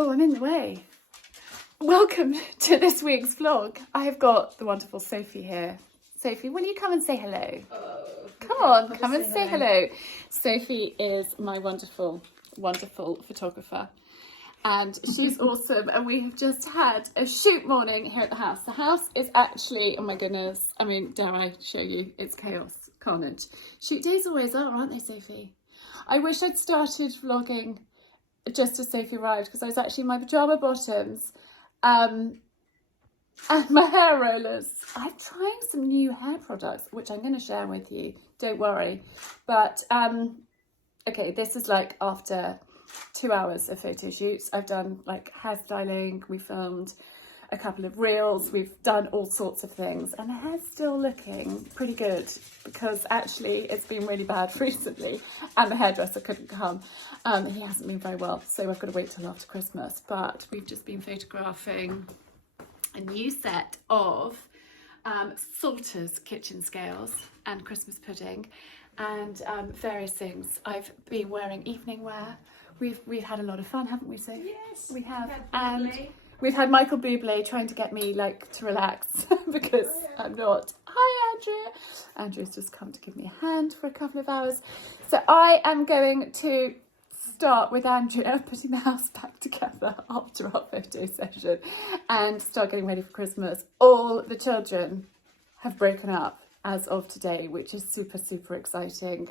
Oh, I'm in the way. Welcome to this week's vlog. I have got the wonderful Sophie here. Sophie, will you come and say hello? Come on, come and say hello. Sophie is my wonderful, wonderful photographer. And she's awesome. And we have just had a shoot morning here at the house. The house is actually, oh my goodness, I mean, dare I show you? It's chaos, carnage. Shoot days always are, aren't they, Sophie? I wish I'd started vlogging just as Sophie arrived, because I was actually in my pyjama bottoms and my hair rollers. I'm trying some new hair products, which I'm going to share with you, don't worry. But okay, this is like after 2 hours of photo shoots. I've done like hairstyling, we filmed a couple of reels, we've done all sorts of things, and the hair's still looking pretty good because actually it's been really bad recently and the hairdresser couldn't come. He hasn't been very well, so I've got to wait till after Christmas. But we've just been photographing a new set of Salter's kitchen scales and Christmas pudding and various things. I've been wearing evening wear. We've had a lot of fun, haven't we, Sophie? Yes, we have. And we've had Michael Bublé trying to get me like to relax because I'm not. Hi, Andrea. Andrea's just come to give me a hand for a couple of hours. So I am going to start with Andrea putting the house back together after our photo session and start getting ready for Christmas. All the children have broken up as of today, which is super, super exciting.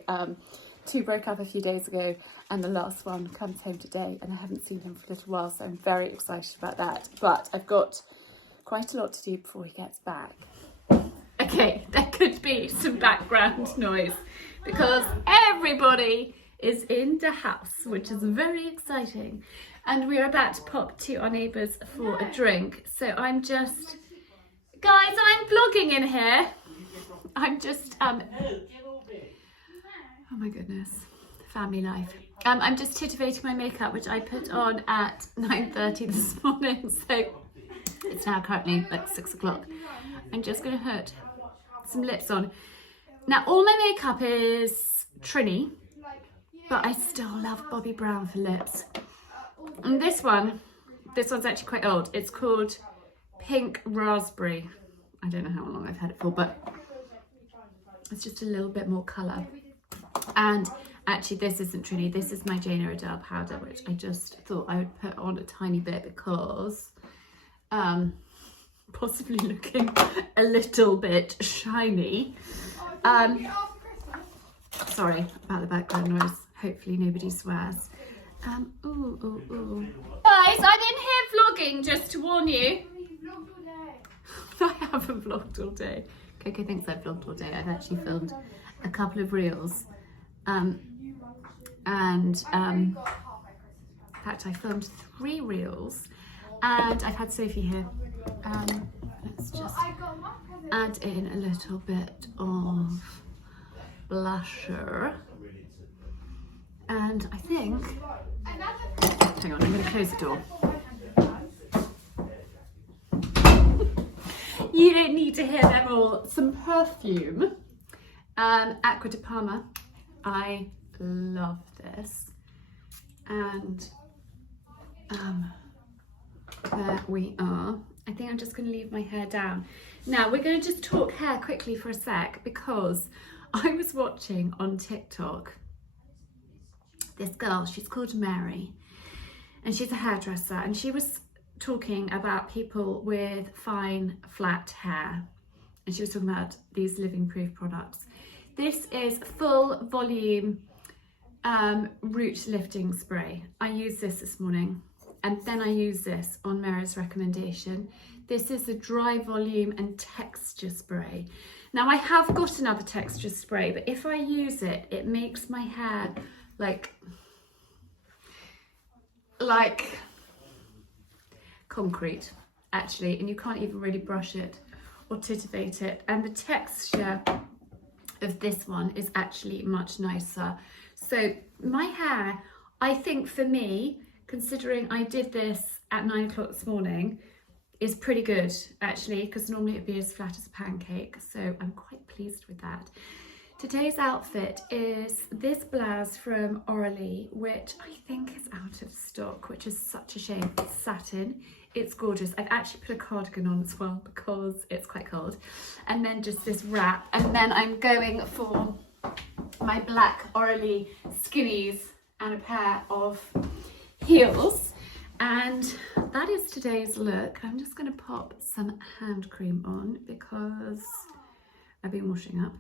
2 broke up a few days ago and the last one comes home today, and I haven't seen him for a little while, so I'm very excited about that. But I've got quite a lot to do before he gets back. Okay, there could be some background noise because everybody is in the house, which is very exciting. And we're about to pop to our neighbours for a drink. So I'm just, guys, I'm vlogging in here. I'm just, oh my goodness, family life. I'm just titivating my makeup, which I put on at 9:30 this morning. So it's now currently like 6 o'clock. I'm just gonna put some lips on. Now all my makeup is Trini, but I still love Bobbi Brown for lips. And this one's actually quite old. It's called Pink Raspberry. I don't know how long I've had it for, but it's just a little bit more colour. And actually this isn't Trini, this is my Jane Iredale powder, which I just thought I would put on a tiny bit because possibly looking a little bit shiny. Sorry about the background noise, hopefully nobody swears. Ooh. Guys, I'm in here vlogging, just to warn you. I haven't vlogged all day. Coco thinks I've vlogged all day. I've actually filmed a couple of reels. In fact, I filmed 3 reels and I've had Sophie here. Let's just add in a little bit of blusher. And I think, hang on, I'm going to close the door. You don't need to hear them all. Some perfume, Acqua di Parma. I love this. And there we are. I think I'm just going to leave my hair down. Now we're going to just talk hair quickly for a sec, because I was watching on TikTok this girl, she's called Mary, and she's a hairdresser, and she was talking about people with fine flat hair, and she was talking about these living proof products. This is full volume root lifting spray. I used this morning, and then I use this on Mary's recommendation. This is a dry volume and texture spray. Now I have got another texture spray, but if I use it, it makes my hair like concrete actually, and you can't even really brush it or titivate it. And the texture of this one is actually much nicer. So my hair, I think for me, considering I did this at 9 o'clock this morning, is pretty good actually, because normally it'd be as flat as a pancake. So I'm quite pleased with that. Today's outfit is this blouse from Rallied, which I think is out of stock, which is such a shame. It's satin, it's gorgeous. I've actually put a cardigan on as well because it's quite cold. And then just this wrap. And then I'm going for my black Rallied skinnies and a pair of heels. And that is today's look. I'm just going to pop some hand cream on because I've been washing up.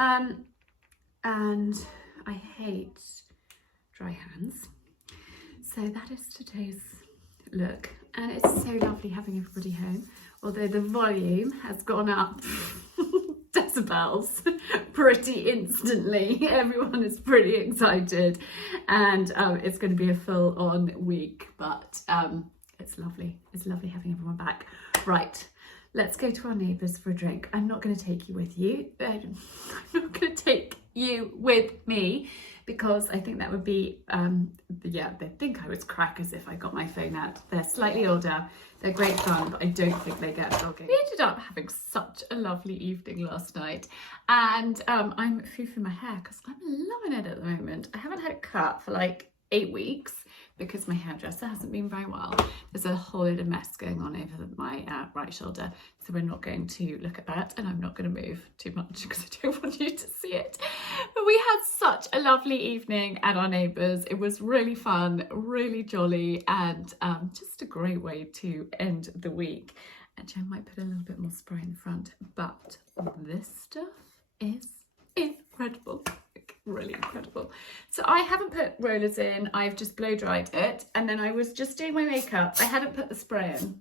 And I hate dry hands. So that is today's look. And it's so lovely having everybody home. Although the volume has gone up decibels pretty instantly. Everyone is pretty excited. And it's going to be a full-on week. But it's lovely. It's lovely having everyone back. Right. Let's go to our neighbours for a drink. I'm not going to take you with you. I'm not going to take you with me because I think that would be, yeah, they'd think I was crackers if I got my phone out. They're slightly older, they're great fun, but I don't think they get vlogging. We ended up having such a lovely evening last night, and I'm foofing my hair because I'm loving it at the moment. I haven't had it cut for like 8 weeks because my hairdresser hasn't been very well. There's a whole load of mess going on over my right shoulder, so we're not going to look at that, and I'm not going to move too much because I don't want you to see it. But we had such a lovely evening at our neighbours. It was really fun, really jolly, and just a great way to end the week. Actually, I might put a little bit more spray in the front, but this stuff is incredible. Really incredible. So I haven't put rollers in, I've just blow dried it, and then I was just doing my makeup. I hadn't put the spray in.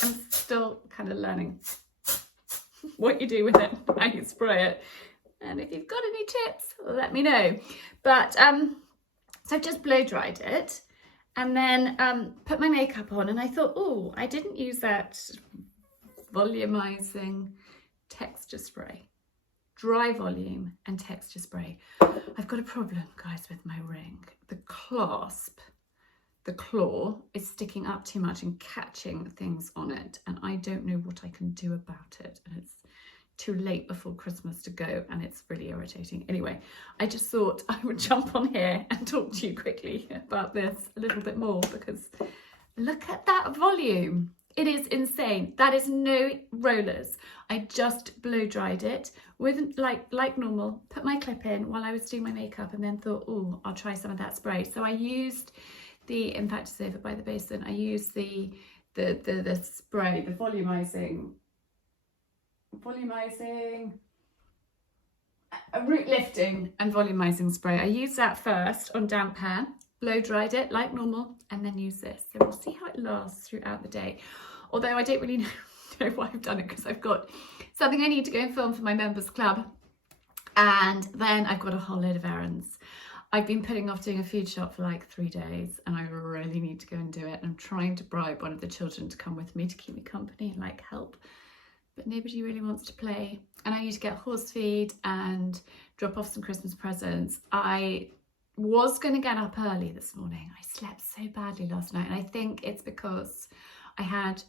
I'm still kind of learning what you do with it, how you spray it, and if you've got any tips, let me know. But so I've just blow dried it and then put my makeup on, and I thought, oh, I didn't use that volumizing texture spray. Dry volume and texture spray. I've got a problem, guys, with my ring. The clasp, the claw is sticking up too much and catching things on it, and I don't know what I can do about it. And it's too late before Christmas to go, and it's really irritating. Anyway, I just thought I would jump on here and talk to you quickly about this a little bit more, because look at that volume. It is insane. That is no rollers. I just blow dried it with like normal, put my clip in while I was doing my makeup, and then thought, oh, I'll try some of that spray. So I used the, in fact, it's over by the basin, I used the spray, the volumizing, root lifting and volumizing spray. I used that first on damp hair, blow dried it like normal, and then use this. So we'll see how it lasts throughout the day. Although I don't really know why I've done it, because I've got something I need to go and film for my members club, and then I've got a whole load of errands. I've been putting off doing a food shop for like 3 days, and I really need to go and do it. And I'm trying to bribe one of the children to come with me to keep me company and like help, but nobody really wants to play. And I need to get horse feed and drop off some Christmas presents. I was going to get up early this morning. I slept so badly last night, and I think it's because I had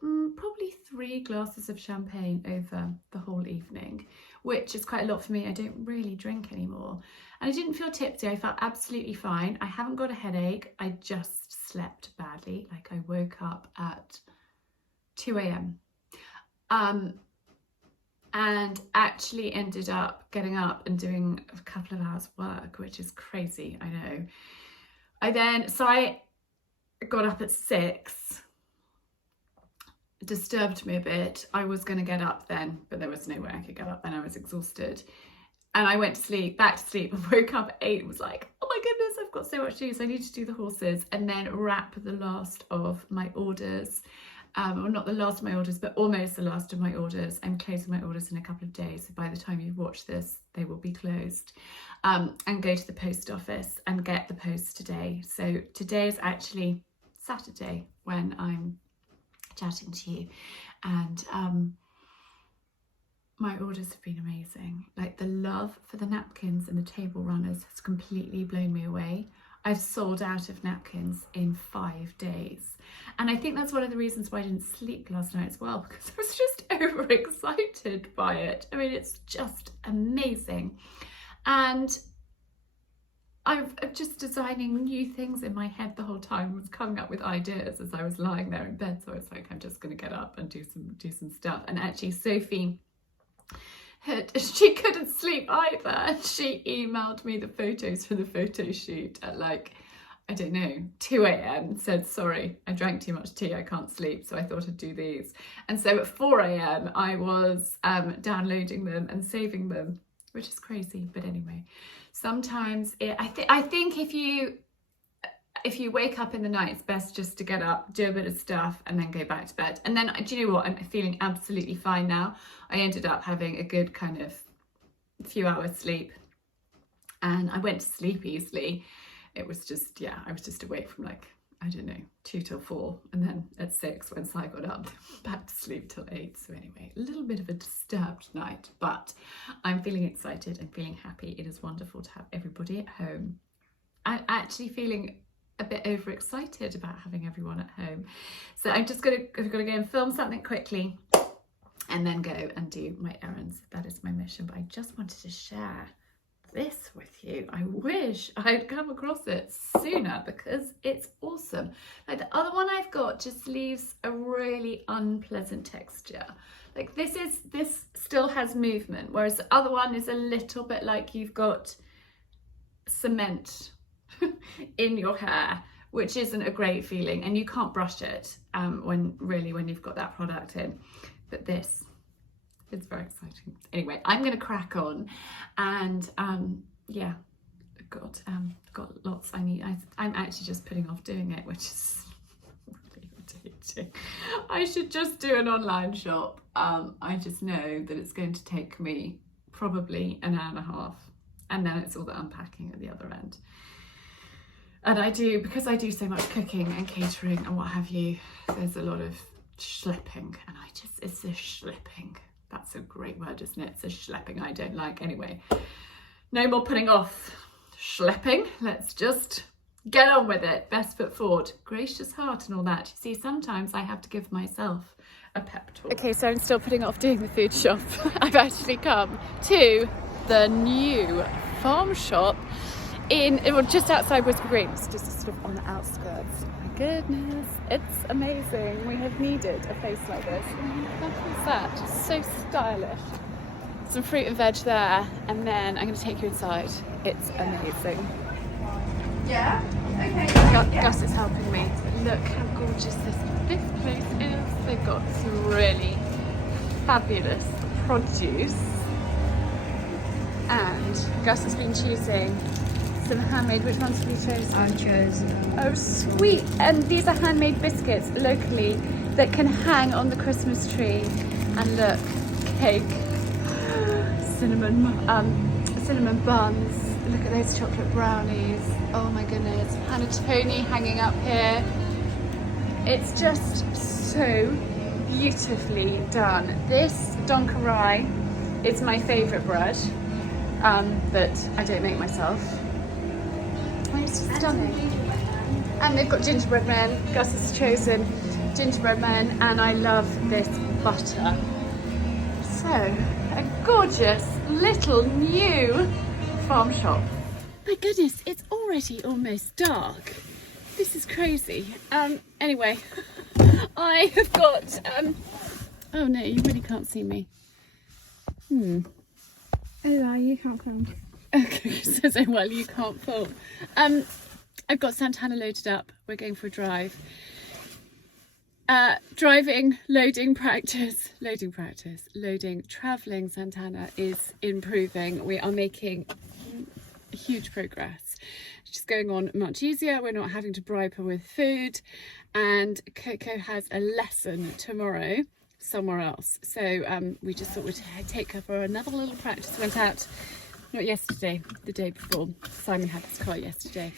probably 3 glasses of champagne over the whole evening, which is quite a lot for me. I don't really drink anymore, and I didn't feel tipsy. I felt absolutely fine. I haven't got a headache. I just slept badly. Like, I woke up at 2 a.m. And actually ended up getting up and doing a couple of hours work, which is crazy, I know. I got up at 6, disturbed me a bit. I was going to get up then, but there was no way I could get up, and I was exhausted. And I went to sleep, back to sleep, and woke up at 8 and was like, oh my goodness, I've got so much to do. So I need to do the horses and then wrap the last of my orders. Well, not the last of my orders, but almost the last of my orders. I'm closing my orders in a couple of days, so by the time you watch this, they will be closed. And go to the post office and get the post today. So today is actually Saturday when I'm chatting to you, and my orders have been amazing. Like, the love for the napkins and the table runners has completely blown me away. I've sold out of napkins in 5 days. And I think that's one of the reasons why I didn't sleep last night as well, because I was just overexcited by it. I mean, it's just amazing. And I'm just designing new things in my head the whole time. I was coming up with ideas as I was lying there in bed. So I was like, I'm just going to get up and do some stuff. And actually, Sophie, she couldn't sleep either. She emailed me the photos for the photo shoot at like, I don't know, 2 a.m. said, sorry, I drank too much tea, I can't sleep, so I thought I'd do these. And so at 4 a.m. I was downloading them and saving them, which is crazy, but anyway. Sometimes I think if you wake up in the night, it's best just to get up, do a bit of stuff, and then go back to bed. And then, do you know what? I'm feeling absolutely fine now. I ended up having a good kind of few hours sleep, and I went to sleep easily. It was just, yeah, I was just awake from like, I don't know, 2 till 4, and then at 6 once I got up, back to sleep till 8. So anyway, a little bit of a disturbed night, but I'm feeling excited. I'm feeling happy. It is wonderful to have everybody at home. I'm actually feeling a bit overexcited about having everyone at home. So I'm just gonna go and film something quickly and then go and do my errands. That is my mission, but I just wanted to share this with you. I wish I'd come across it sooner because it's awesome. Like the other one I've got just leaves a really unpleasant texture. Like this still has movement, whereas the other one is a little bit like you've got cement in your hair, which isn't a great feeling, and you can't brush it when you've got that product in. But this, it's very exciting. Anyway, I'm going to crack on, and yeah, got lots I need. I'm actually just putting off doing it, which is really irritating. I should just do an online shop. I just know that it's going to take me probably an hour and a half, and then it's all the unpacking at the other end. And because I do so much cooking and catering and what have you, there's a lot of schlepping, and it's a schlepping. That's a great word, isn't it? It's a schlepping I don't like. Anyway, no more putting off schlepping. Let's just get on with it. Best foot forward, gracious heart and all that. You see, sometimes I have to give myself a pep talk. Okay, so I'm still putting off doing the food shop. I've actually come to the new farm shop just outside Whisper Green. It's just sort of on the outskirts. My goodness, it's amazing. We have needed a place like this. Look at that, just so stylish. Some fruit and veg there, and then I'm going to take you inside. It's amazing. Yeah. Okay. Gus is helping me. Look how gorgeous this place is. They've got some really fabulous produce, and Gus has been choosing some handmade. Which ones have you chosen? I've chosen. Oh, sweet! And these are handmade biscuits locally that can hang on the Christmas tree. And look, cake, cinnamon buns. Look at those chocolate brownies. Oh my goodness, panettone hanging up here. It's just so beautifully done. This Donkerai is my favourite bread that I don't make myself. It's just stunning. And they've got gingerbread men. Gus has chosen gingerbread men, and I love this butter. So, a gorgeous little new farm shop. My goodness, it's already almost dark. This is crazy. Anyway, I have got, oh no, you really can't see me. Oh, yeah, you can't film. Okay, so well, you can't film. I've got Santana loaded up. We're going for a drive. Driving, loading, travelling Santana is improving. We are making huge progress. It's just going on much easier. We're not having to bribe her with food, and Coco has a lesson tomorrow somewhere else. So we just thought we'd take her for another little practice. Went out, not yesterday, the day before. Simon had his car yesterday.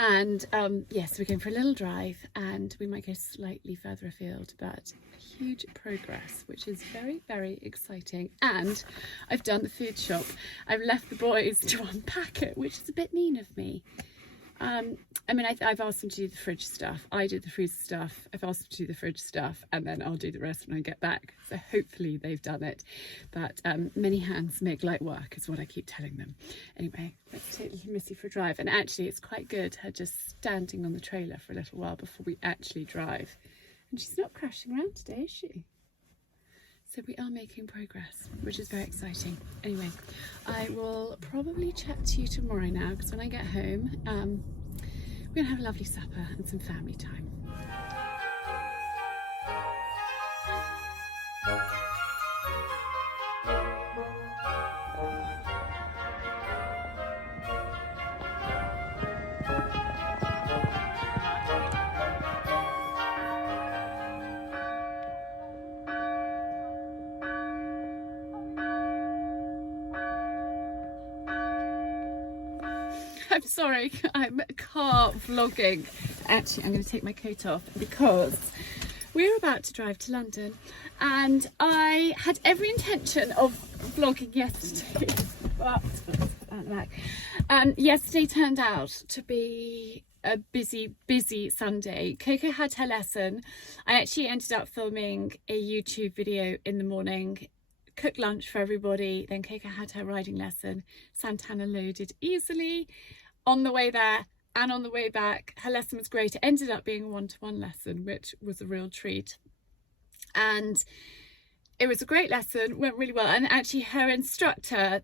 And yes, we're going for a little drive, and we might go slightly further afield, but huge progress, which is very, very exciting. And I've done the food shop. I've left the boys to unpack it, which is a bit mean of me. I mean, I've asked them to do the fridge stuff. I did the freezer stuff. I've asked them to do the fridge stuff, and then I'll do the rest when I get back. So hopefully they've done it. But many hands make light work is what I keep telling them. Anyway, let's take little Missy for a drive. And actually, it's quite good, her just standing on the trailer for a little while before we actually drive. And she's not crashing around today, is she? So we are making progress, which is very exciting. Anyway, I will probably chat to you tomorrow now, because when I get home, we're gonna have a lovely supper and some family time. I'm sorry, I'm car vlogging. Actually, I'm going to take my coat off because we're about to drive to London, and I had every intention of vlogging yesterday, but yesterday turned out to be a busy Sunday. Coco had her lesson. I actually ended up filming a YouTube video in the morning, cooked lunch for everybody, then Coco had her riding lesson. Santana loaded easily on the way there and on the way back. Her lesson was great. It ended up being a one-to-one lesson, which was a real treat, and it was a great lesson, went really well. And actually her instructor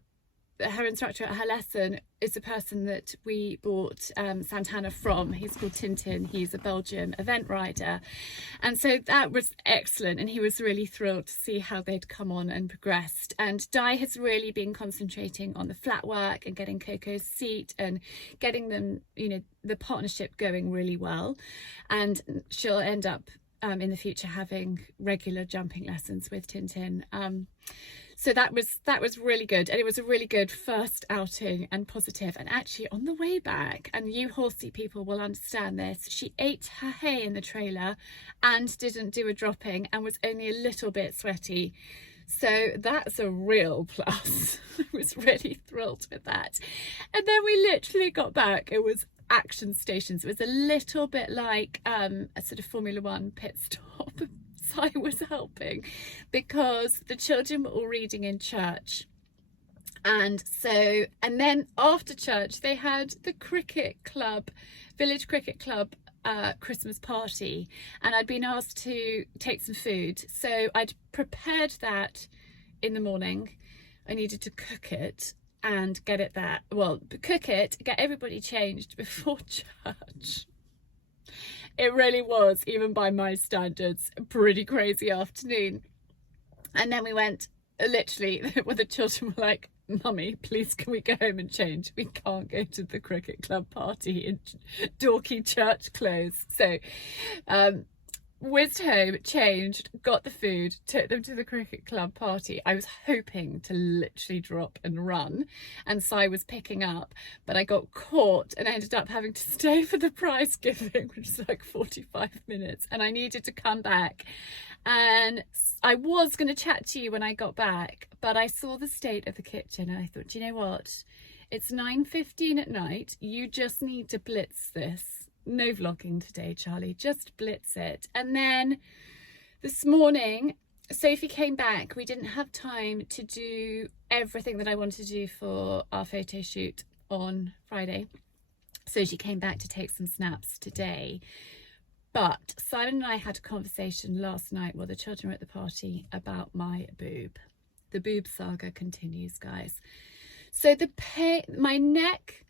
at her lesson is the person that we bought Santana from. He's called Tintin. He's a Belgian event rider, and so that was excellent, and he was really thrilled to see how they'd come on and progressed. And Di has really been concentrating on the flat work and getting Coco's seat and getting them, you know, the partnership going really well, and she'll end up in the future having regular jumping lessons with Tintin. So that was really good, and it was a really good first outing and positive. And actually on the way back, and you horsey people will understand this, she ate her hay in the trailer and didn't do a dropping and was only a little bit sweaty. So that's a real plus. I was really thrilled with that. And then we literally got back. It was action stations. It was a little bit like a sort of Formula One pit stop. I was helping because the children were all reading in church, and then after church they had the village cricket club Christmas party, and I'd been asked to take some food, so I'd prepared that in the morning. I needed to cook it and get it there, get everybody changed before church. It really was, even by my standards, a pretty crazy afternoon. And then we went, literally, where the children were like, "Mummy, please can we go home and change? We can't go to the cricket club party in dorky church clothes." So whizzed home, changed, got the food, took them to the cricket club party. I was hoping to literally drop and run, and Si was picking up, but I got caught and I ended up having to stay for the prize giving, which is like 45 minutes, and I needed to come back. And I was going to chat to you when I got back, but I saw the state of the kitchen and I thought, do you know what? It's 9:15 at night. You just need to blitz this. No vlogging today, Charlie, just blitz it. And then this morning, Sophie came back. We didn't have time to do everything that I wanted to do for our photo shoot on Friday. So she came back to take some snaps today. But Simon and I had a conversation last night while the children were at the party about my boob. The boob saga continues, guys. So my neck,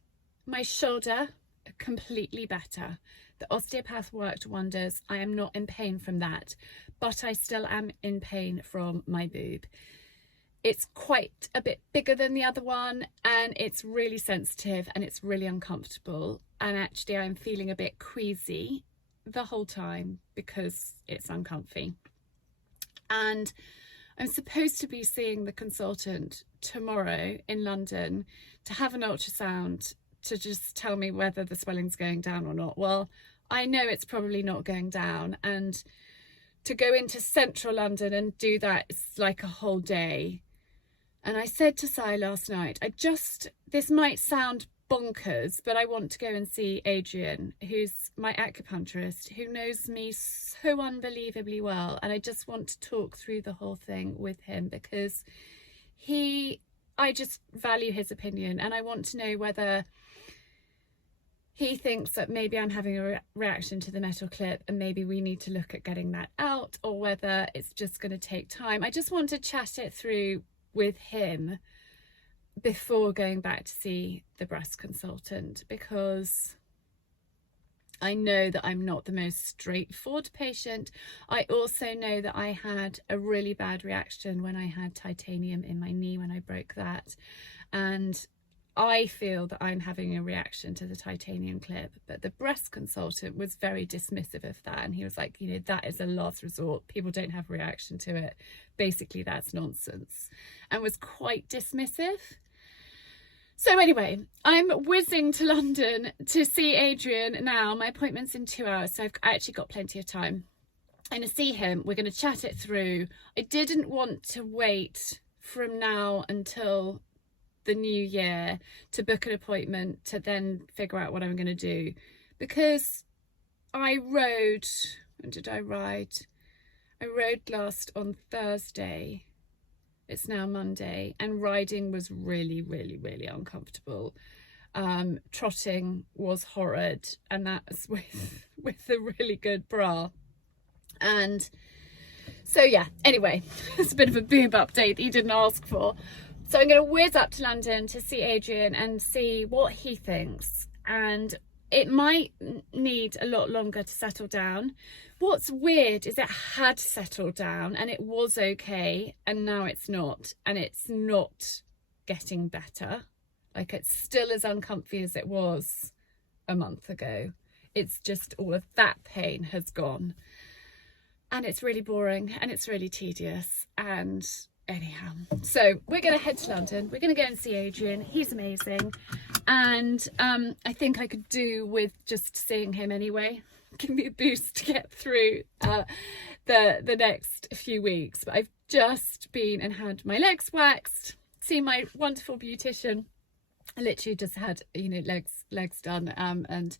my shoulder, completely better. The osteopath worked wonders. I am not in pain from that, but I still am in pain from my boob. It's quite a bit bigger than the other one, and it's really sensitive and it's really uncomfortable, and actually I'm feeling a bit queasy the whole time because it's uncomfy. And I'm supposed to be seeing the consultant tomorrow in London to have an ultrasound to just tell me whether the swelling's going down or not. Well, I know it's probably not going down, and to go into central London and do that, it's like a whole day. And I said to Si last night, this might sound bonkers, but I want to go and see Adrian, who's my acupuncturist, who knows me so unbelievably well, and I just want to talk through the whole thing with him, because I just value his opinion, and I want to know whether he thinks that maybe I'm having a reaction to the metal clip and maybe we need to look at getting that out, or whether it's just going to take time. I just want to chat it through with him before going back to see the breast consultant, because I know that I'm not the most straightforward patient. I also know that I had a really bad reaction when I had titanium in my knee when I broke that, and I feel that I'm having a reaction to the titanium clip, but the breast consultant was very dismissive of that, and he was like, you know, that is a last resort, people don't have a reaction to it, basically that's nonsense, and was quite dismissive. So anyway, I'm whizzing to London to see Adrian now. My appointment's in 2 hours, so I've actually got plenty of time. I'm going to see him, we're going to chat it through. I didn't want to wait from now until the new year to book an appointment to then figure out what I'm going to do, because I rode, when did I ride? I rode last on Thursday. It's now Monday, and riding was really, really, really uncomfortable. Trotting was horrid, and that was with a really good bra. And so yeah, anyway, it's a bit of a boom update that you didn't ask for. So I'm going to whiz up to London to see Adrian and see what he thinks, and it might need a lot longer to settle down. What's weird is it had settled down and it was okay, and now it's not, and it's not getting better. Like, it's still as uncomfy as it was a month ago. It's just all of that pain has gone, and it's really boring and it's really tedious. And anyhow, so we're going to head to London, we're going to go and see Adrian. He's amazing, and I think I could do with just seeing him anyway. Give me a boost to get through the next few weeks. But I've just been and had my legs waxed, seen my wonderful beautician. I literally just had, you know, legs done, and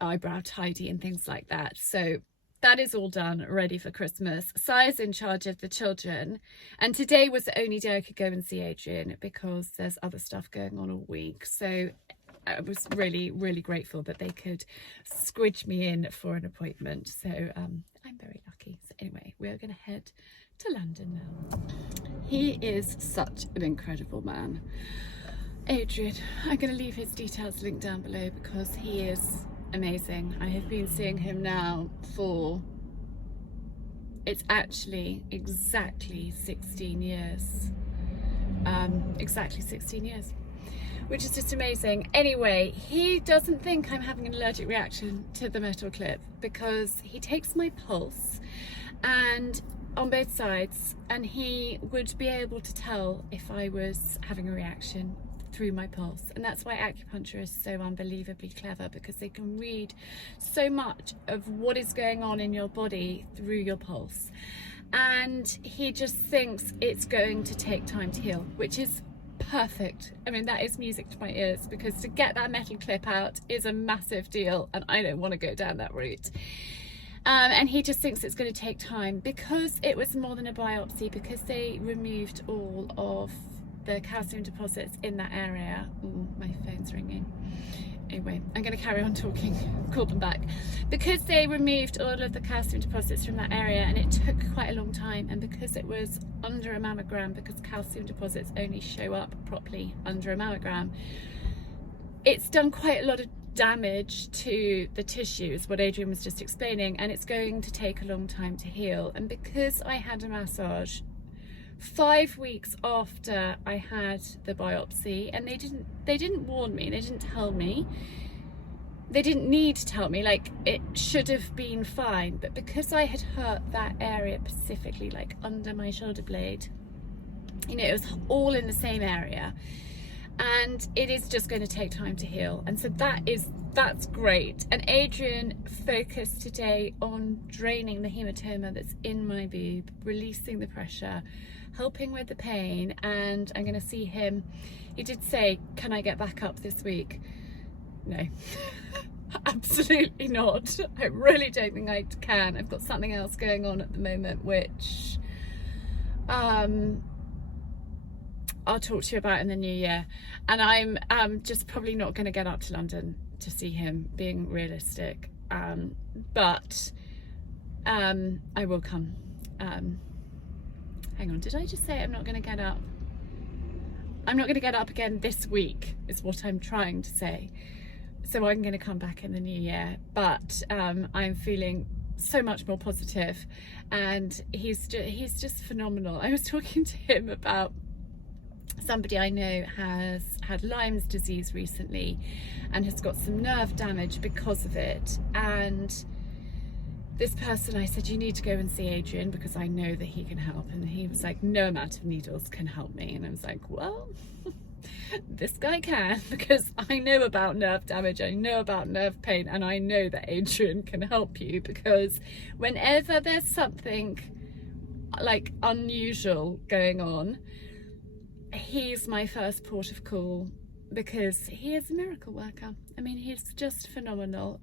eyebrow tidy and things like that. So that is all done, ready for Christmas. Si's in charge of the children, and today was the only day I could go and see Adrian because there's other stuff going on all week. So I was really, really grateful that they could squidge me in for an appointment. So I'm very lucky. So anyway, we're going to head to London now. He is such an incredible man. Adrian, I'm going to leave his details linked down below because he is amazing. I have been seeing him now for, it's actually exactly 16 years. Exactly 16 years. Which is just amazing. Anyway, he doesn't think I'm having an allergic reaction to the metal clip because he takes my pulse and on both sides, and he would be able to tell if I was having a reaction through my pulse. And that's why acupuncture is so unbelievably clever, because they can read so much of what is going on in your body through your pulse. And he just thinks it's going to take time to heal, which is perfect. I mean, that is music to my ears, because to get that metal clip out is a massive deal, and I don't want to go down that route. And he just thinks it's going to take time because it was more than a biopsy, because they removed all of the calcium deposits in that area. Ooh, my phone's ringing. Anyway, I'm going to carry on talking, call them back. Because they removed all of the calcium deposits from that area, and it took quite a long time, and because it was under a mammogram, because calcium deposits only show up properly under a mammogram, it's done quite a lot of damage to the tissues, what Adrian was just explaining, and it's going to take a long time to heal. And because I had a massage 5 weeks after I had the biopsy, and they didn't warn me, they didn't tell me, they didn't need to tell me, like, it should have been fine, but because I had hurt that area specifically, like under my shoulder blade, you know, it was all in the same area, and it is just going to take time to heal. And so that's great. And Adrian focused today on draining the hematoma that's in my boob, releasing the pressure, helping with the pain. And I'm going to see him. He did say, can I get back up this week? No. Absolutely not. I really don't think I can. I've got something else going on at the moment, which I'll talk to you about in the new year. And I'm just probably not going to get up to London to see him, being realistic. But I will come. Hang on, did I just say I'm not going to get up? I'm not going to get up again this week, is what I'm trying to say. So I'm going to come back in the new year, but I'm feeling so much more positive, and he's just phenomenal. I was talking to him about somebody I know has had Lyme's disease recently and has got some nerve damage because of it, and this person, I said, you need to go and see Adrian because I know that he can help. And he was like, no amount of needles can help me. And I was like, well, this guy can, because I know about nerve damage, I know about nerve pain, and I know that Adrian can help you, because whenever there's something like unusual going on, he's my first port of call, because he is a miracle worker. I mean, he's just phenomenal.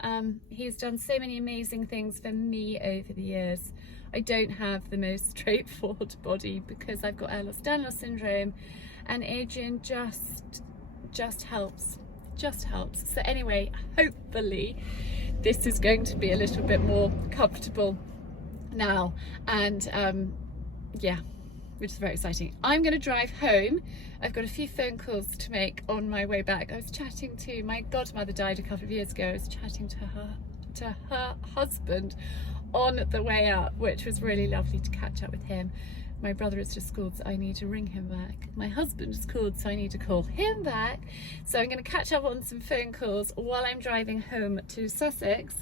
He's done so many amazing things for me over the years. I don't have the most straightforward body because I've got Ehlers-Danlos syndrome, and Adrian just helps, So anyway, hopefully this is going to be a little bit more comfortable now, and yeah, which is very exciting. I'm going to drive home. I've got a few phone calls to make on my way back. I was chatting to, my godmother died a couple of years ago. I was chatting to her husband on the way up, which was really lovely to catch up with him. My brother has just called, so I need to ring him back. My husband has called, so I need to call him back. So I'm going to catch up on some phone calls while I'm driving home to Sussex.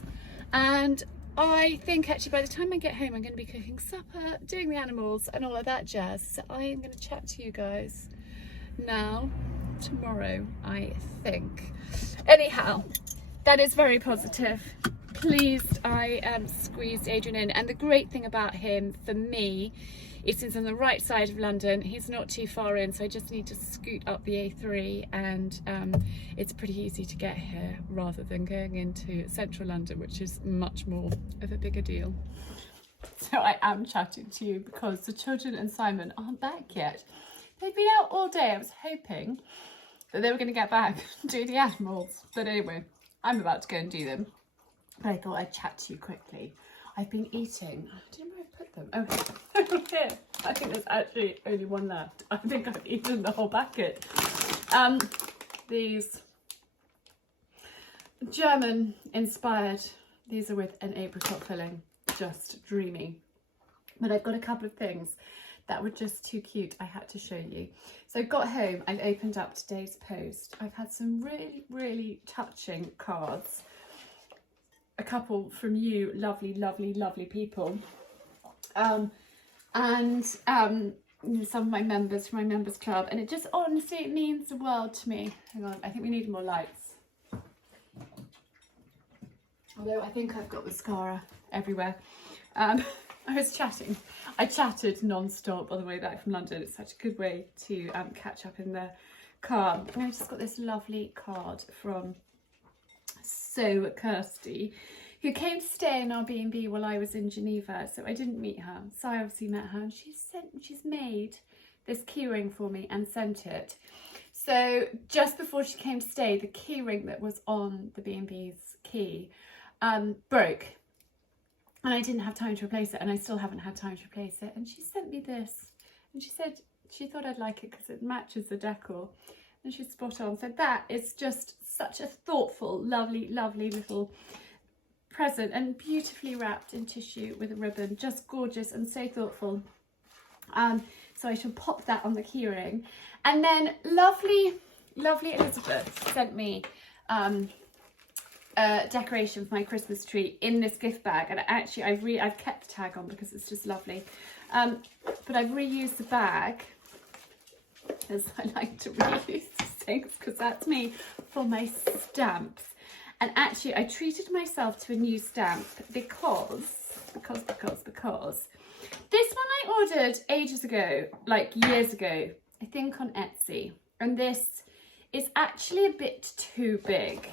And I think actually by the time I get home, I'm going to be cooking supper, doing the animals and all of that jazz. So I am going to chat to you guys now, tomorrow, I think. Anyhow, that is very positive. Pleased I squeezed Adrian in. And the great thing about him, for me, is since on the right side of London, he's not too far in, so I just need to scoot up the A3, and it's pretty easy to get here rather than going into central London, which is much more of a bigger deal. So I am chatting to you because the children and Simon aren't back yet. They've been out all day. I was hoping that they were going to get back and do the animals, but anyway, I'm about to go and do them. But I thought I'd chat to you quickly. I've been eating, I don't know where I put them. Oh, over here. I think there's actually only one left. I think I've eaten the whole packet. These German inspired, these are with an apricot filling, just dreamy. But I've got a couple of things that were just too cute, I had to show you. So I got home, I've opened up today's post. I've had some really, really touching cards. A couple from you, lovely, lovely, lovely people. And some of my members from my members club, and it just honestly, it means the world to me. Hang on, I think we need more lights. Although I think I've got mascara everywhere. I chatted non-stop on the way back from London. It's such a good way to catch up in the car. And I just got this lovely card from So Kirsty, who came to stay in our B&B while I was in Geneva. So I didn't meet her, so I obviously met her, and she's made this keyring for me and sent it. So just before she came to stay, the keyring that was on the B&B's key broke, and I didn't have time to replace it, and I still haven't had time to replace it. And she sent me this, and she said she thought I'd like it because it matches the decor. And she's spot on. So that is just such a thoughtful, lovely, lovely little present, and beautifully wrapped in tissue with a ribbon. Just gorgeous and so thoughtful. So I shall pop that on the keyring. And then lovely, lovely Elizabeth sent me a decoration for my Christmas tree in this gift bag. And actually I've kept the tag on because it's just lovely. But I've reused the bag, as I like to reuse things, because that's me for my stamps. And actually I treated myself to a new stamp because this one I ordered ages ago, like years ago, I think on Etsy. And this is actually a bit too big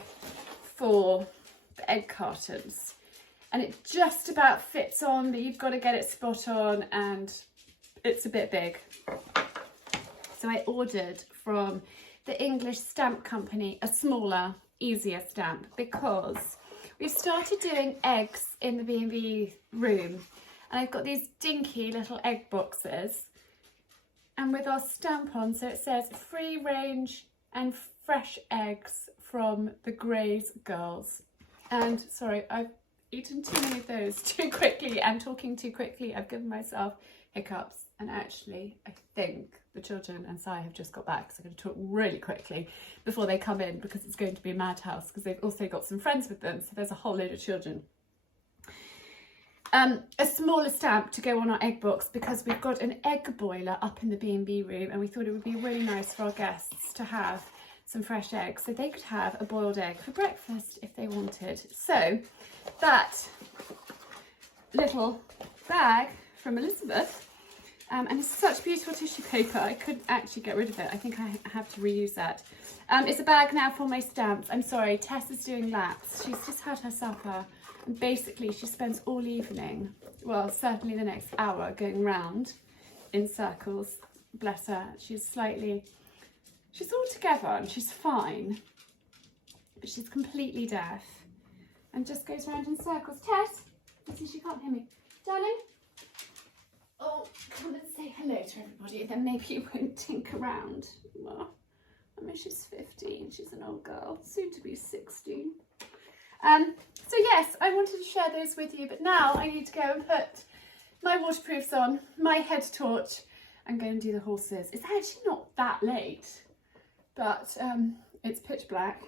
for the egg cartons. And it just about fits on, but you've got to get it spot on, and it's a bit big. So I ordered from the English stamp company a smaller, easier stamp, because we've started doing eggs in the B&B room, and I've got these dinky little egg boxes, and with our stamp on, so it says free range and fresh eggs from the Grays girls. And sorry, I've eaten too many of those too quickly and talking too quickly. I've given myself hiccups, and actually I think the children and Si have just got back, so I'm going to talk really quickly before they come in, because it's going to be a madhouse, because they've also got some friends with them, so there's a whole load of children. A smaller stamp to go on our egg box, because we've got an egg boiler up in the B&B room, and we thought it would be really nice for our guests to have some fresh eggs, so they could have a boiled egg for breakfast if they wanted. So that little bag from Elizabeth, and it's such beautiful tissue paper, I couldn't actually get rid of it. I think I have to reuse that. It's a bag now for my stamps. I'm sorry, Tess is doing laps. She's just had her supper, and basically she spends all evening, well, certainly the next hour, going round in circles. Bless her. She's all together and she's fine, but she's completely deaf and just goes around in circles. Tess, you see she can't hear me. Darling, oh, come and say hello to everybody, and then maybe you won't tink around. Well, I mean, she's 15, she's an old girl, soon to be 16. So yes, I wanted to share those with you, but now I need to go and put my waterproofs on, my head torch, and go and do the horses. It's actually not that late, but it's pitch black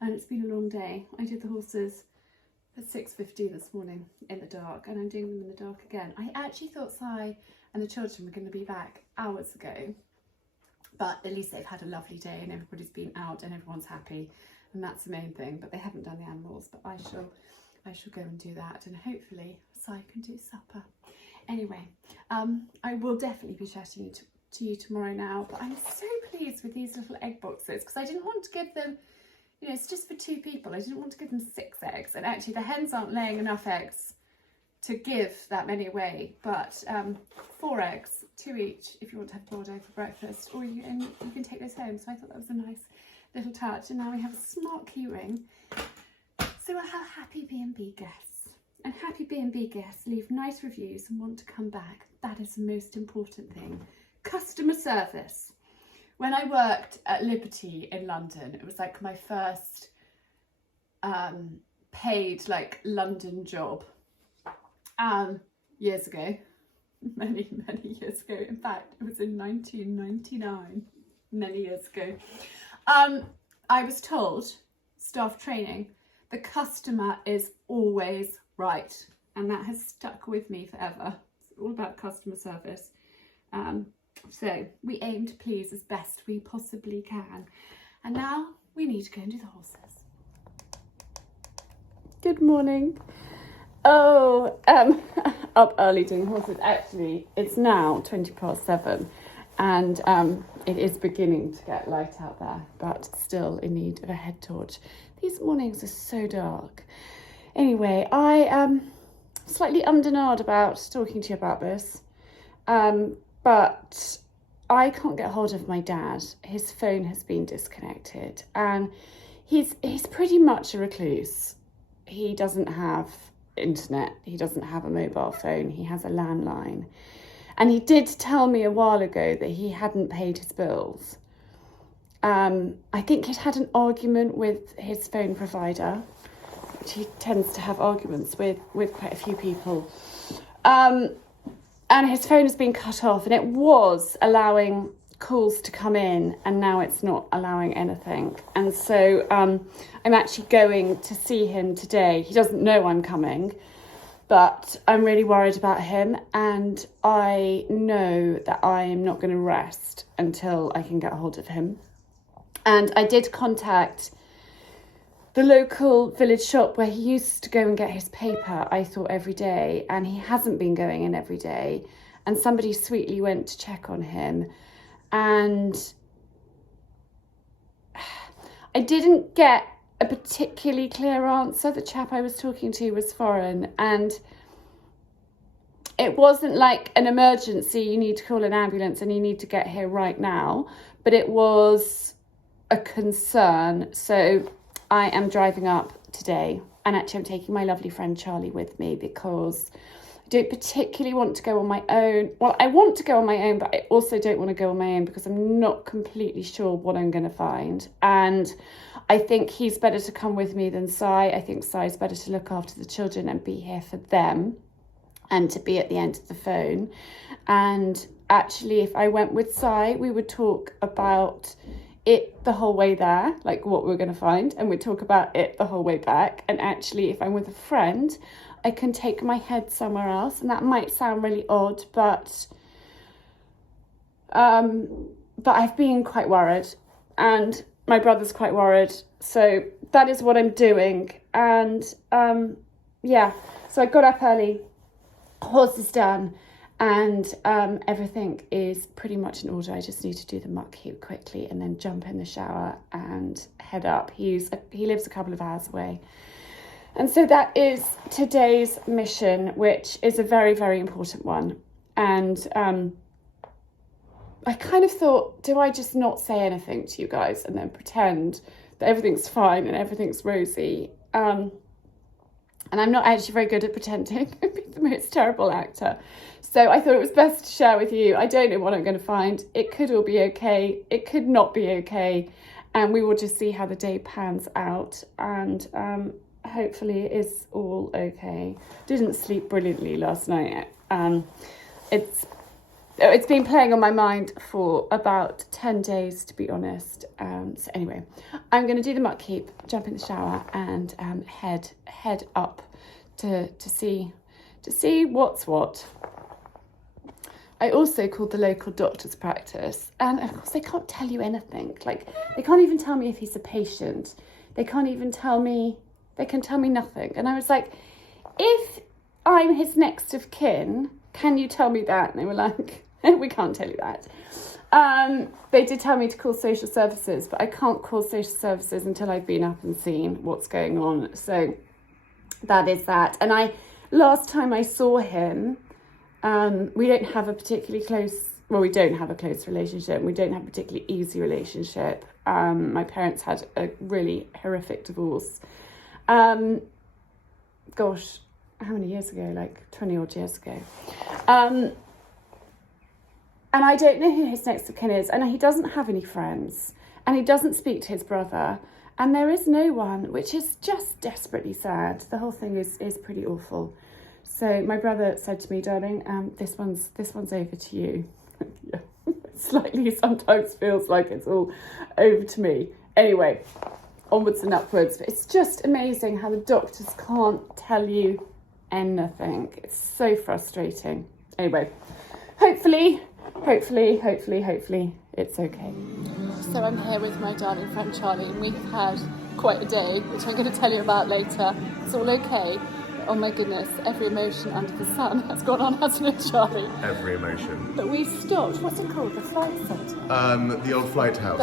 and it's been a long day. I did the horses at 6:50 this morning in the dark, and I'm doing them in the dark again. I actually thought Si and the children were going to be back hours ago, but at least they've had a lovely day and everybody's been out and everyone's happy, and that's the main thing. But they haven't done the animals, but I shall go and do that, and hopefully Si can do supper. Anyway, I will definitely be chatting to you tomorrow now, but I'm so pleased with these little egg boxes, because I didn't want to give them, you know, it's just for 2 people. I didn't want to give them 6 eggs, and actually the hens aren't laying enough eggs to give that many away, but 4 eggs, 2 each if you want to have boiled egg for breakfast, or you can take those home. So I thought that was a nice little touch. And now we have a smart key ring, so we'll have happy B&B guests, and happy B&B guests leave nice reviews and want to come back. That is the most important thing. Customer service. When I worked at Liberty in London, it was like my first paid like London job years ago, many years ago. In fact, it was in 1999, many years ago. I was told, staff training, the customer is always right, and that has stuck with me forever. It's all about customer service. So we aim to please as best we possibly can. And now we need to go and do the horses. Good morning. Oh, up early doing horses. Actually, it's now 7:20, and it is beginning to get light out there, but still in need of a head torch. These mornings are so dark. Anyway, I am slightly undenied about talking to you about this. But I can't get hold of my dad. His phone has been disconnected, and he's pretty much a recluse. He doesn't have internet. He doesn't have a mobile phone. He has a landline. And he did tell me a while ago that he hadn't paid his bills. I think he'd had an argument with his phone provider, which he tends to have arguments with quite a few people. And his phone has been cut off, and it was allowing calls to come in, and now it's not allowing anything. And so I'm actually going to see him today. He doesn't know I'm coming, but I'm really worried about him, and I know that I am not going to rest until I can get hold of him. And I did contact the local village shop where he used to go and get his paper, I thought, every day, and he hasn't been going in every day. And somebody sweetly went to check on him, and I didn't get a particularly clear answer. The chap I was talking to was foreign, and it wasn't like an emergency, you need to call an ambulance and you need to get here right now, but it was a concern. So I am driving up today, and actually I'm taking my lovely friend Charlie with me because I don't particularly want to go on my own. Well, I want to go on my own, but I also don't want to go on my own because I'm not completely sure what I'm going to find. And I think he's better to come with me than Sai. I think Sai's better to look after the children and be here for them and to be at the end of the phone. And actually, if I went with Sai, we would talk about it the whole way there, like what we're going to find, and we'd talk about it the whole way back. And actually, if I'm with a friend, I can take my head somewhere else, and that might sound really odd, but I've been quite worried, and my brother's quite worried, so that is what I'm doing. And yeah, so I got up early, horse is done, and everything is pretty much in order. I just need to do the muck heap quickly and then jump in the shower and head up. He lives a couple of hours away. And so that is today's mission, which is a very, very important one. And I kind of thought, do I just not say anything to you guys and then pretend that everything's fine and everything's rosy? And I'm not actually very good at pretending. I'm the most terrible actor. So I thought it was best to share with you. I don't know what I'm going to find. It could all be okay. It could not be okay. And we will just see how the day pans out. And hopefully it is all okay. Didn't sleep brilliantly last night. It's been playing on my mind for about 10 days, to be honest. So anyway, I'm going to do the muck heap, jump in the shower, and head up to see what's what. I also called the local doctor's practice, and of course they can't tell you anything. Like, they can't even tell me if he's a patient. They can't even tell me. They can tell me nothing. And I was like, if I'm his next of kin, can you tell me that? And they were like, we can't tell you that. They did tell me to call social services, but I can't call social services until I've been up and seen what's going on. So that is that. And last time I saw him, we don't have a particularly close, well, we don't have a close relationship. We don't have a particularly easy relationship. My parents had a really horrific divorce. Gosh, how many years ago? Like 20 odd years ago. And I don't know who his next of kin is, and he doesn't have any friends, and he doesn't speak to his brother, and there is no one, which is just desperately sad. The whole thing is pretty awful. So my brother said to me, darling, this one's over to you. Yeah. Slightly sometimes feels like it's all over to me. Anyway, onwards and upwards. But it's just amazing how the doctors can't tell you anything. It's so frustrating. Anyway, hopefully it's okay. So I'm here with my darling friend Charlie, and we've had quite a day, which I'm going to tell you about later. It's all okay. Oh my goodness, every emotion under the sun has gone on, hasn't it, Charlie? Every emotion. But we stopped. What's it called? The flight centre? The old flight house.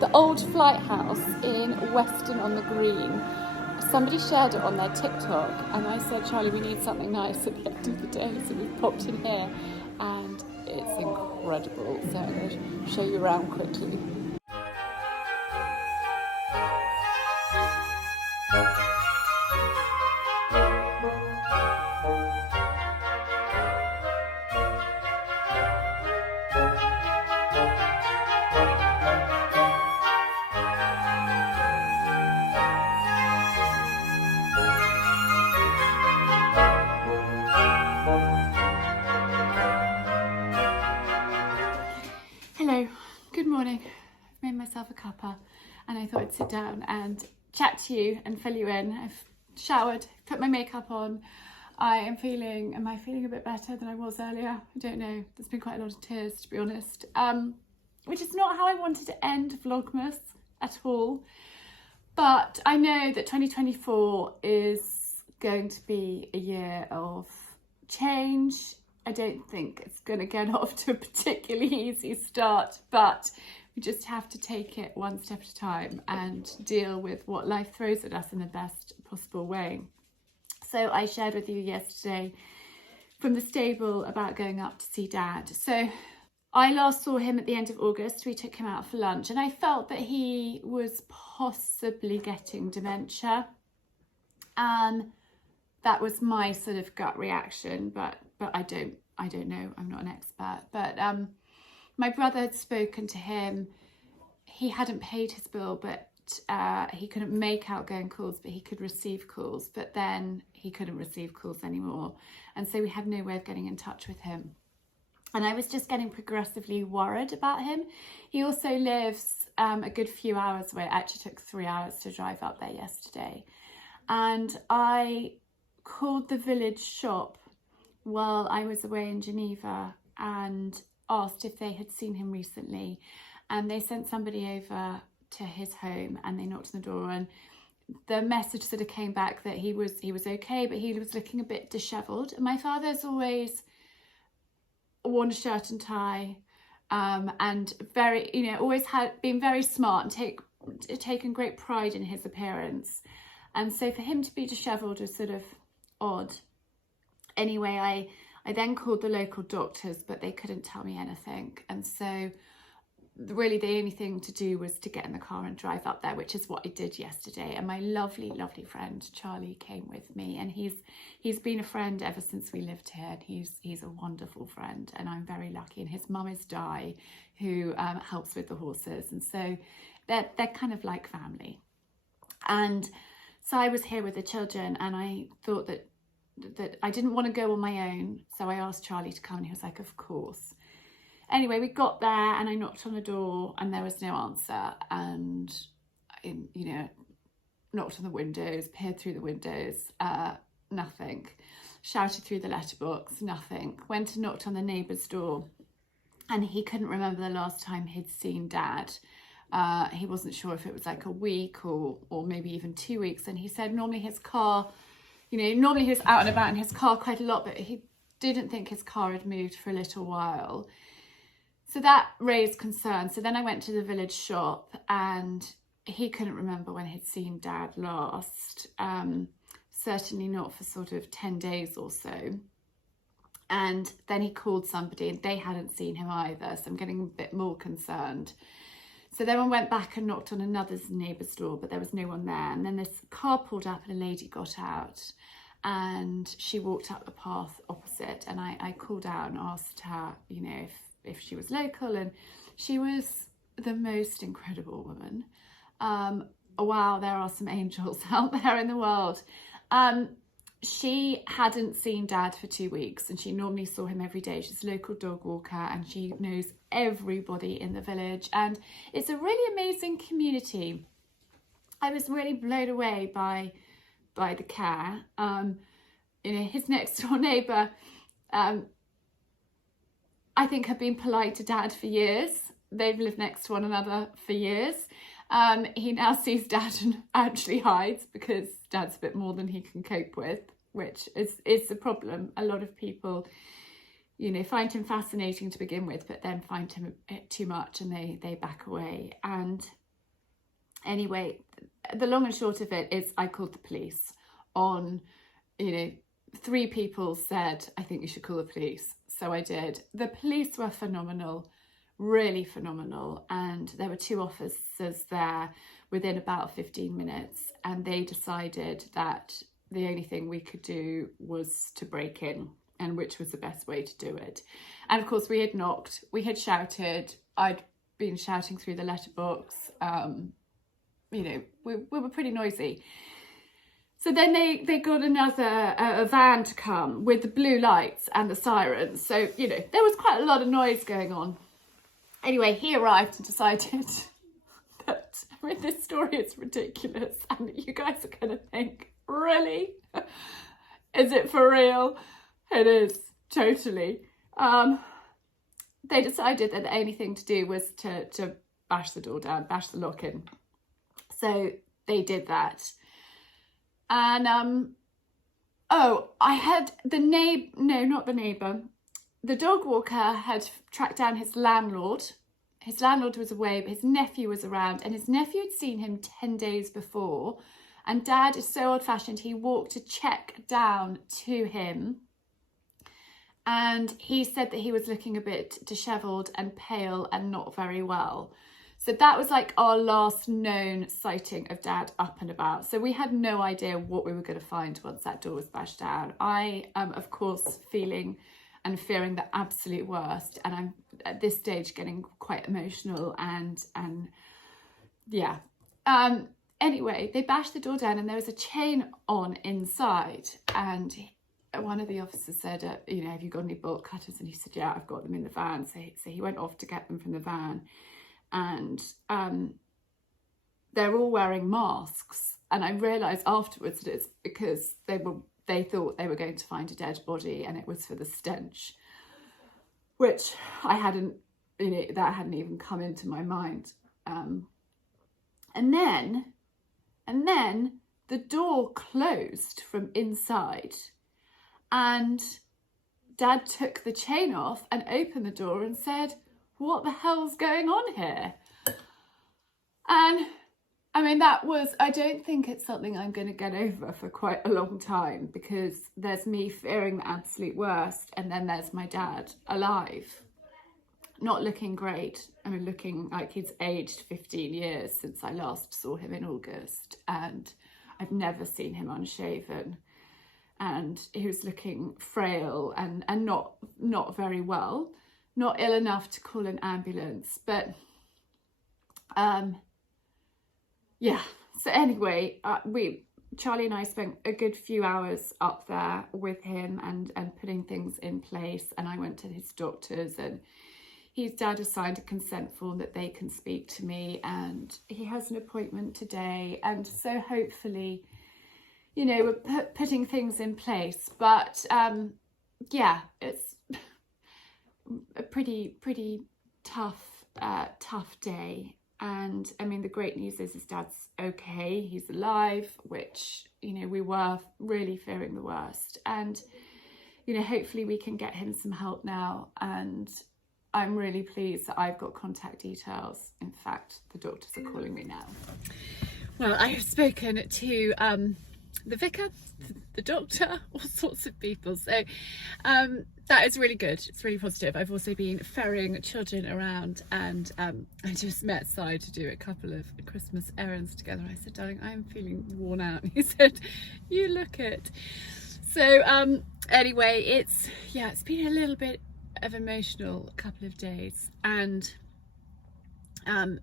The old flight house in Weston on the Green. Somebody shared it on their TikTok, and I said, Charlie, we need something nice at the end of the day, so we've popped in here, and it's incredible. So I'm going to show you around quickly. Hello, good morning. I've made myself a cuppa and I thought I'd sit down and chat to you and fill you in. I've showered, put my makeup on. Am I feeling a bit better than I was earlier? I don't know. There's been quite a lot of tears, to be honest. Which is not how I wanted to end Vlogmas, at all. But I know that 2024 is going to be a year of change. I don't think it's going to get off to a particularly easy start, but we just have to take it one step at a time and deal with what life throws at us in the best possible way. So I shared with you yesterday from the stable about going up to see Dad. So I last saw him at the end of August. We took him out for lunch and I felt that he was possibly getting dementia. That was my sort of gut reaction, but I don't know. I'm not an expert. But my brother had spoken to him. He hadn't paid his bill, but he couldn't make outgoing calls, but he could receive calls. But then he couldn't receive calls anymore. And so we had no way of getting in touch with him. And I was just getting progressively worried about him. He also lives a good few hours away. It actually took 3 hours to drive up there yesterday. And I called the village shop while I was away in Geneva and asked if they had seen him recently. And they sent somebody over to his home and they knocked on the door, and the message sort of came back that he was okay, but he was looking a bit dishevelled. And my father's always worn a shirt and tie, and very, always had been very smart and taken great pride in his appearance. And so for him to be dishevelled was sort of odd. Anyway, I then called the local doctors, but they couldn't tell me anything. And so really the only thing to do was to get in the car and drive up there, which is what I did yesterday. And my lovely, lovely friend Charlie came with me, and he's been a friend ever since we lived here. And he's a wonderful friend, and I'm very lucky. And his mum is Di, who helps with the horses, and so they're kind of like family. And so I was here with the children, and I thought that I didn't want to go on my own, so I asked Charlie to come, and he was like, of course. Anyway, we got there and I knocked on the door and there was no answer, and I, knocked on the windows, peered through the windows, nothing. Shouted through the letterbox, nothing. Went and knocked on the neighbour's door, and he couldn't remember the last time he'd seen Dad. He wasn't sure if it was like a week or maybe even 2 weeks, and he said normally his car, normally he was out and about in his car quite a lot, but he didn't think his car had moved for a little while. So that raised concern. So then I went to the village shop, and he couldn't remember when he'd seen Dad last. Certainly not for sort of 10 days or so. And then he called somebody and they hadn't seen him either. So I'm getting a bit more concerned. So then I went back and knocked on another neighbour's door, but there was no one there. And then this car pulled up and a lady got out, and she walked up the path opposite. And I called out and asked her, if she was local, and she was the most incredible woman. Wow, there are some angels out there in the world. She hadn't seen Dad for 2 weeks, and she normally saw him every day. She's a local dog walker, and she knows everybody in the village, and it's a really amazing community. I was really blown away by the care. His next door neighbour, I think, have been polite to Dad for years. They've lived next to one another for years. He now sees Dad and actually hides because Dad's a bit more than he can cope with, which is the problem. A lot of people, find him fascinating to begin with, but then find him too much and they back away. And anyway, the long and short of it is I called the police on, 3 people said, I think you should call the police. So I did. The police were phenomenal, really phenomenal. And there were 2 officers there within about 15 minutes. And they decided that the only thing we could do was to break in, and which was the best way to do it. And of course we had knocked, we had shouted, I'd been shouting through the letterbox. We were pretty noisy. So then they got another a van to come with the blue lights and the sirens. So, there was quite a lot of noise going on. Anyway, he arrived and decided that, this story is ridiculous. And you guys are going to think, really? Is it for real? It is, totally. They decided that the only thing to do was to bash the door down, bash the lock in. So they did that. And oh, I had the dog walker had tracked down his landlord. His landlord was away, but his nephew was around, and his nephew had seen him 10 days before. And Dad is so old-fashioned, he walked to check down to him. And he said that he was looking a bit dishevelled and pale and not very well. So that was like our last known sighting of Dad up and about. So we had no idea what we were going to find once that door was bashed down. I am, of course, feeling and fearing the absolute worst. And I'm at this stage getting quite emotional and yeah. Anyway, they bashed the door down and there was a chain on inside. And one of the officers said, you know, have you got any bolt cutters? And he said, yeah, I've got them in the van. So he went off to get them from the van. And they're all wearing masks. And I realised afterwards that it's because they thought they were going to find a dead body, and it was for the stench, which I hadn't, you know, that hadn't even come into my mind. And then the door closed from inside, and Dad took the chain off and opened the door and said, what the hell's going on here? And I mean, I don't think it's something I'm going to get over for quite a long time, because there's me fearing the absolute worst, and then there's my dad alive, not looking great. I mean, looking like he's aged 15 years since I last saw him in August, and I've never seen him unshaven. And he was looking frail and not very well. Not ill enough to call an ambulance, but yeah. So anyway, Charlie and I spent a good few hours up there with him and putting things in place. And I went to his doctors, and his dad has signed a consent form that they can speak to me, and he has an appointment today. And so hopefully, you know, we're putting things in place. But yeah, it's a pretty tough day. And I mean, the great news is his dad's okay, he's alive, which, you know, we were really fearing the worst. And, you know, hopefully we can get him some help now. And I'm really pleased that I've got contact details. In fact, the doctors are calling me now. Well, I have spoken to the vicar, the doctor, all sorts of people. So that is really good. It's really positive. I've also been ferrying children around, and I just met Si to do a couple of Christmas errands together. I said, darling, I'm feeling worn out. And he said, you look it. So anyway, it's been a little bit of emotional couple of days, and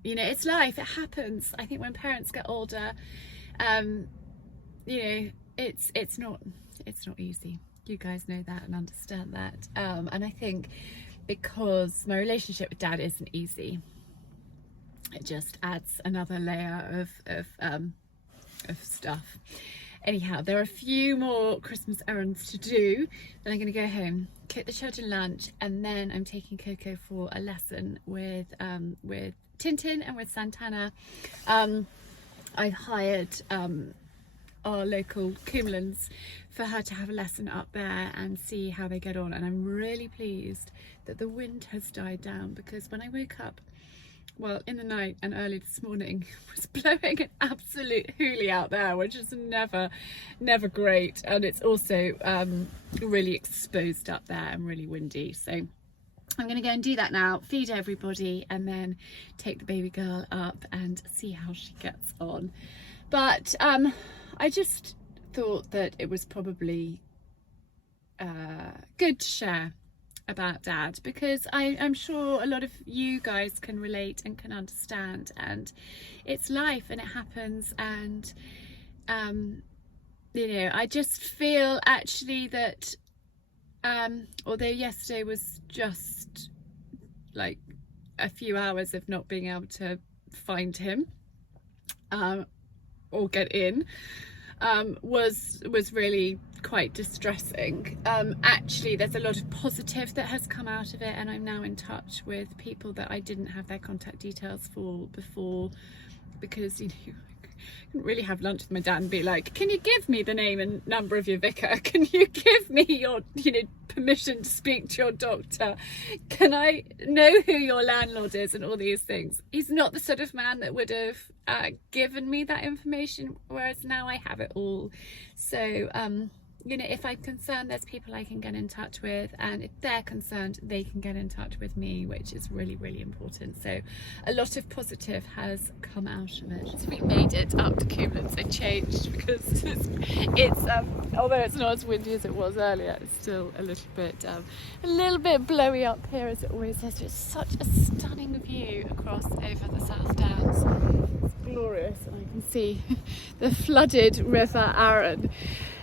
you know, it's life, it happens. I think when parents get older, you know, it's not easy. You guys know that and understand that. And I think because my relationship with Dad isn't easy, it just adds another layer of stuff. Anyhow, there are a few more Christmas errands to do. Then I'm going to go home, cook the children lunch, and then I'm taking Coco for a lesson with Tintin and with Santana. I've hired our local Cumlans for her to have a lesson up there and see how they get on. And I'm really pleased that the wind has died down, because when I woke up, well, in the night and early this morning, it was blowing an absolute hoolie out there, which is never great. And it's also really exposed up there and really windy. So I'm going to go and do that now, feed everybody, and then take the baby girl up and see how she gets on. But I just thought that it was probably good to share about Dad, because I'm sure a lot of you guys can relate and can understand, and it's life and it happens. And you know, I just feel actually that although yesterday was just like a few hours of not being able to find him or get in, was really quite distressing. Actually, there's a lot of positive that has come out of it, and I'm now in touch with people that I didn't have their contact details for before, because, you know, couldn't really have lunch with my dad and be like, can you give me the name and number of your vicar? Can you give me your, permission to speak to your doctor? Can I know who your landlord is and all these things? He's not the sort of man that would have given me that information, whereas now I have it all. So if I'm concerned, there's people I can get in touch with, and if they're concerned, they can get in touch with me, which is really, really important. So a lot of positive has come out of it. So we made it up to Cumulants. I changed because it's although it's not as windy as it was earlier, it's still a little bit blowy up here, as it always is. It's such a stunning view across over the South Downs. It's glorious, and I can see the flooded River Arun.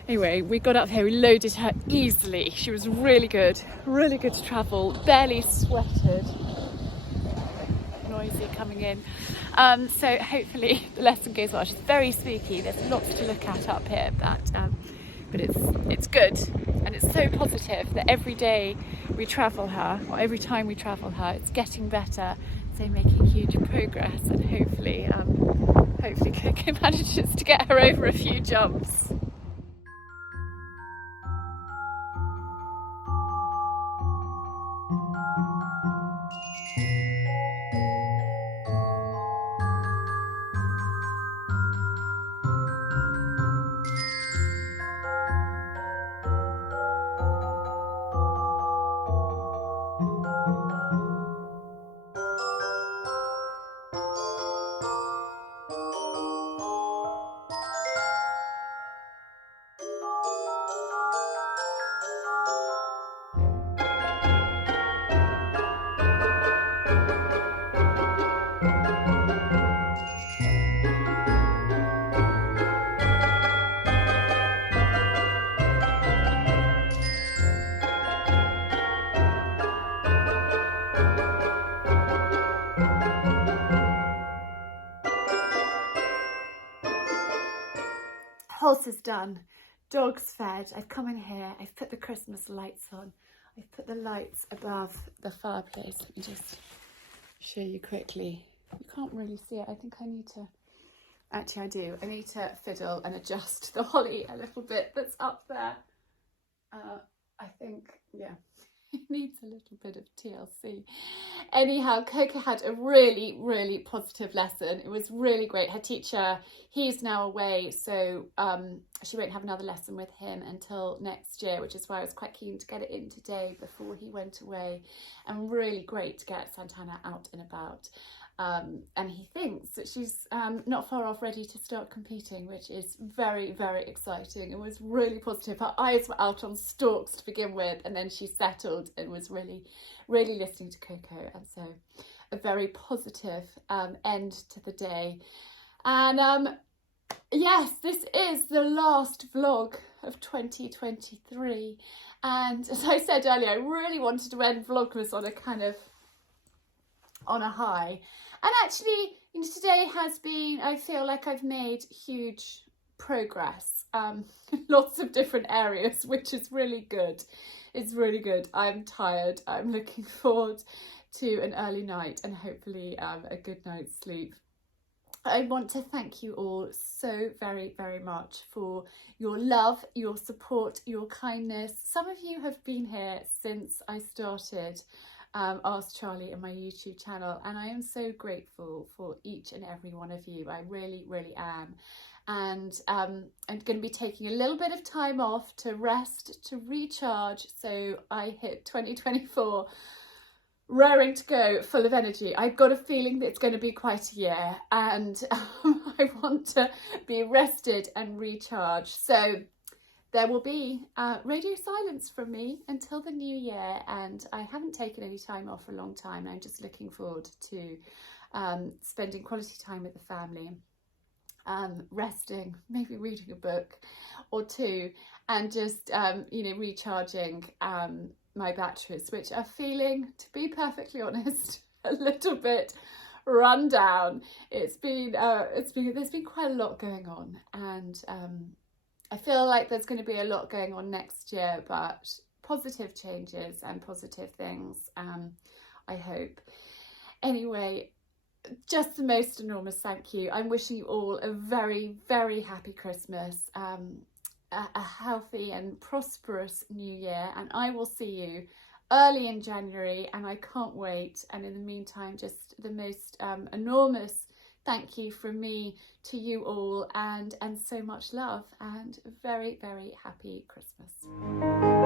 Anyway, we got up here, we loaded her easily. She was really good to travel, barely sweated. Noisy coming in. So hopefully the lesson goes well. She's very spooky, there's lots to look at up here, but it's good. And it's so positive that every day we travel her, or every time we travel her, it's getting better. So making huge progress, and hopefully Coco manages to get her over a few jumps. Horse is done, dog's fed, I've come in here, I've put the Christmas lights on, I've put the lights above the fireplace. Let me just show you quickly. You can't really see it. I think I need to, actually I do, I need to fiddle and adjust the holly a little bit that's up there. I think, yeah, it needs a little bit of TLC. Anyhow, Coco had a really, really positive lesson. It was really great. Her teacher, he's now away, so she won't have another lesson with him until next year, which is why I was quite keen to get it in today before he went away. And really great to get Santana out and about. And he thinks that she's not far off ready to start competing, which is very, very exciting. It was really positive. Her eyes were out on stalks to begin with, and then she settled and was really, really listening to Coco. And so a very positive end to the day. And yes, this is the last vlog of 2023. And as I said earlier, I really wanted to end Vlogmas on a high. And actually, today has been, I feel like I've made huge progress. Lots of different areas, which is really good. It's really good. I'm tired. I'm looking forward to an early night and hopefully a good night's sleep. I want to thank you all so very, very much for your love, your support, your kindness. Some of you have been here since I started Ask Charlie and my YouTube channel, and I am so grateful for each and every one of you. I really, really am. And I'm going to be taking a little bit of time off to rest, to recharge, so I hit 2024 raring to go, full of energy. I've got a feeling that it's going to be quite a year, and I want to be rested and recharged. So there will be radio silence from me until the new year, and I haven't taken any time off for a long time. I'm just looking forward to spending quality time with the family, resting, maybe reading a book or two, and just recharging my batteries, which are feeling, to be perfectly honest, a little bit run down. There's been quite a lot going on, and I feel like there's going to be a lot going on next year, but positive changes and positive things, I hope. Anyway, just the most enormous thank you. I'm wishing you all a very, very happy Christmas, a healthy and prosperous new year, and I will see you early in January, and I can't wait. And in the meantime, just the most enormous thank you from me to you all, and so much love, and a very, very happy Christmas.